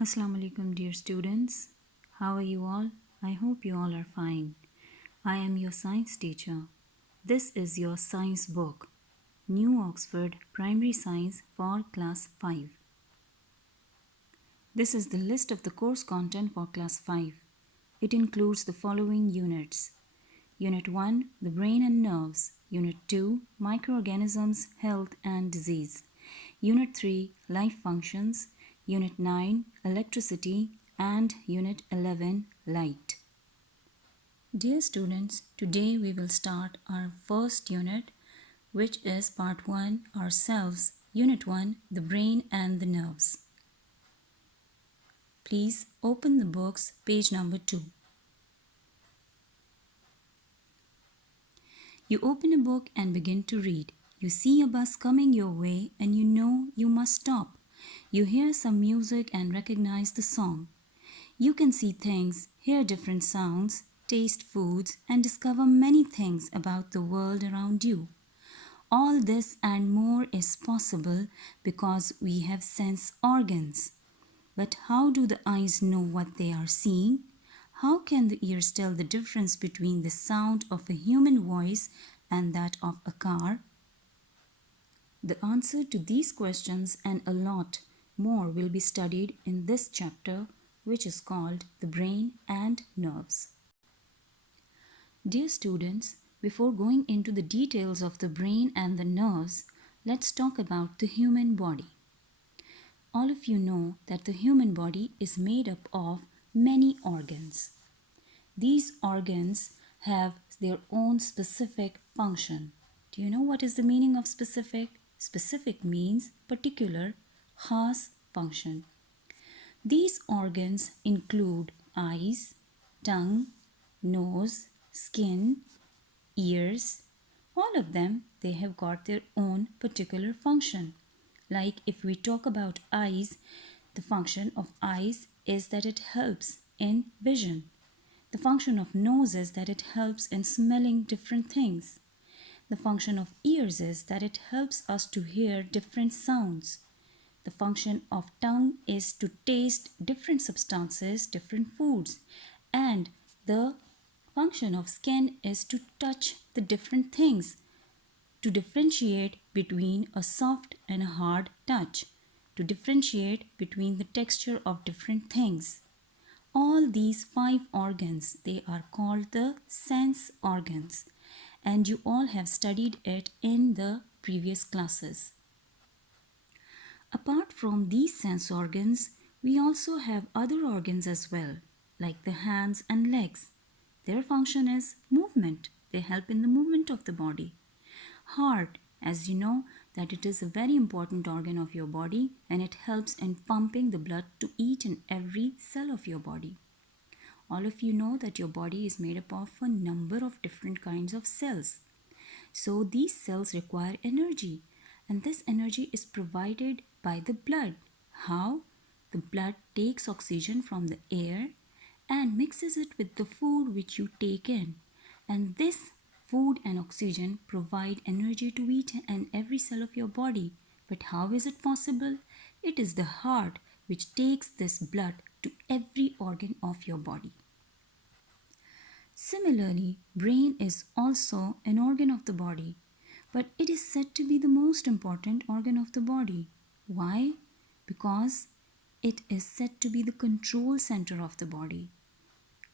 Assalamu alaikum, dear students. How are you all? I hope you all are fine. I am your science teacher. This is your science book, New Oxford Primary Science for Class 5. This is the list of the course content for Class 5. It includes the following units. Unit 1, the brain and nerves. Unit 2, microorganisms, health and disease. Unit 3, life functions. Unit 9, electricity. And Unit 11, light. Dear students, today we will start our first unit, which is part 1, ourselves. Unit 1, the brain and the nerves. Please open the books, page number 2. You open a book and begin to read. You see a bus coming your way and you know you must stop. You hear some music and recognize the song. You can see things, hear different sounds, taste foods, and discover many things about the world around you. All this and more is possible because we have sense organs. But how do the eyes know what they are seeing? How can the ears tell the difference between the sound of a human voice and that of a car? The answer to these questions and a lot more will be studied in this chapter, which is called The Brain and Nerves. Dear students, before going into the details of the brain and the nerves, let's talk about the human body. All of you know that the human body is made up of many organs. These organs have their own specific function. Do you know what is the meaning of specific? Specific means particular, khas function. These organs include eyes, tongue, nose, skin, ears. All of them, they have got their own particular function. Like if we talk about eyes, the function of eyes is that it helps in vision. The function of nose is that it helps in smelling different things. The function of ears is that it helps us to hear different sounds. The function of tongue is to taste different substances, different foods. And the function of skin is to touch the different things, to differentiate between a soft and a hard touch, to differentiate between the texture of different things. All these 5 organs, they are called the sense organs, and you all have studied it in the previous classes. Apart from these sense organs, we also have other organs as well, like the hands and legs. Their function is movement. They help in the movement of the body. Heart, as you know, that it is a very important organ of your body and it helps in pumping the blood to each and every cell of your body. All of you know that your body is made up of a number of different kinds of cells. So these cells require energy, and this energy is provided by the blood. How? The blood takes oxygen from the air and mixes it with the food which you take in. And this food and oxygen provide energy to each and every cell of your body. But how is it possible? It is the heart which takes this blood to every organ of your body. Similarly, brain is also an organ of the body, but it is said to be the most important organ of the body. Why? Because it is said to be the control center of the body.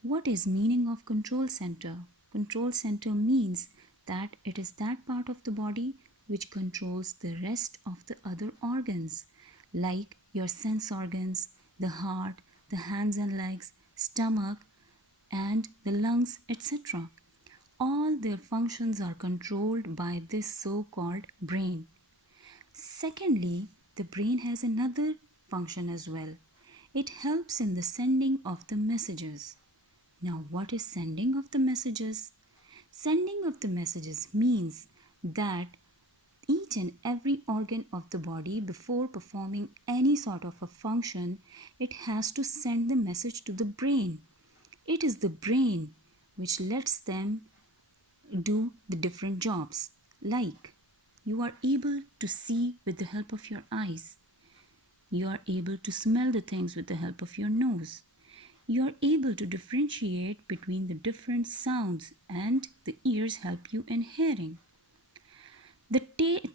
What is meaning of control center? Control center means that it is that part of the body which controls the rest of the other organs, like your sense organs, the heart, the hands and legs, stomach, and the lungs, etc. All their functions are controlled by this so-called brain. Secondly, the brain has another function as well. It helps in the sending of the messages. Now, what is sending of the messages? Sending of the messages means that each and every organ of the body, before performing any sort of a function, it has to send the message to the brain. It is the brain which lets them do the different jobs. Like, you are able to see with the help of your eyes. You are able to smell the things with the help of your nose. You are able to differentiate between the different sounds, and the ears help you in hearing. The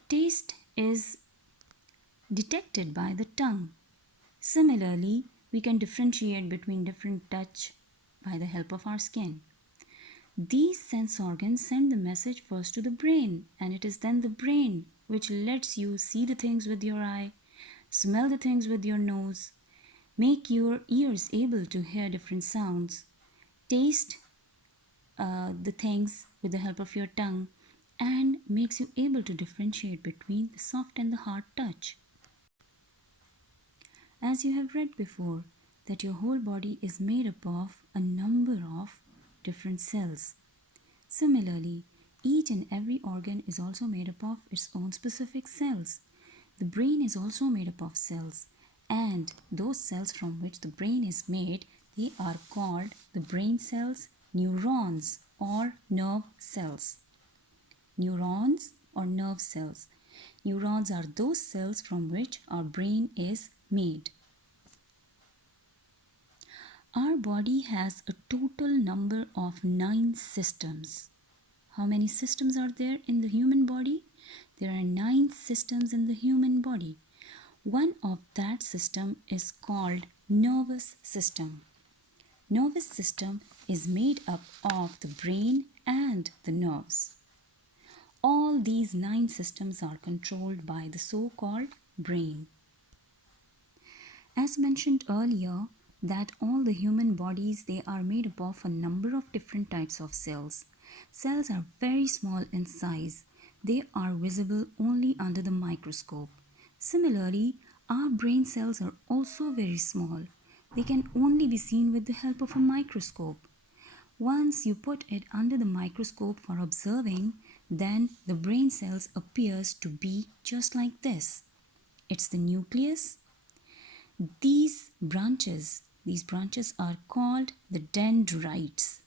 taste is detected by the tongue. Similarly, we can differentiate between different touch by the help of our skin. These sense organs send the message first to the brain, and it is then the brain which lets you see the things with your eye, smell the things with your nose, make your ears able to hear different sounds, taste the things with the help of your tongue, and makes you able to differentiate between the soft and the hard touch. As you have read before, that your whole body is made up of a number of different cells. Similarly, each and every organ is also made up of its own specific cells. The brain is also made up of cells, and those cells from which the brain is made, they are called the brain cells, neurons or nerve cells. Neurons or nerve cells. Neurons are those cells from which our brain is made. Our body has a total number of 9 systems. How many systems are there in the human body? There are 9 systems in the human body. One of that system is called nervous system. Nervous system is made up of the brain and the nerves. All these 9 systems are controlled by the so-called brain. As mentioned earlier, that all the human bodies, they are made up of a number of different types of cells. Cells are very small in size. They are visible only under the microscope. Similarly, our brain cells are also very small. They can only be seen with the help of a microscope. Once you put it under the microscope for observing, then the brain cells appears to be just like this. It's the nucleus. These branches are called the dendrites.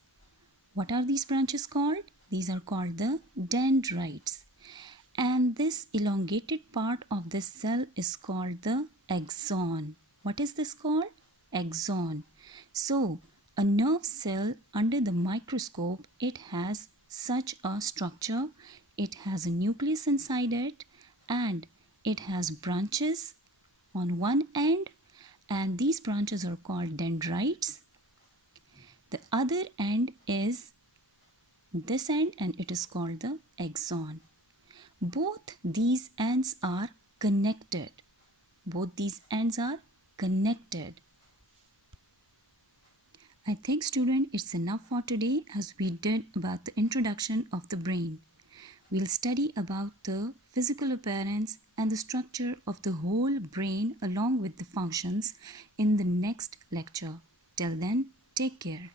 What are these branches called? These are called the dendrites. And this elongated part of this cell is called the axon. What is this called? Axon. So, a nerve cell under the microscope, it has such a structure. It has a nucleus inside it, and it has branches on one end, and these branches are called dendrites. The other end is this end, and it is called the axon. Both these ends are connected. Both these ends are connected. I think, student, it's enough for today as we did about the introduction of the brain. We'll study about the physical appearance and the structure of the whole brain along with the functions in the next lecture. Till then, take care.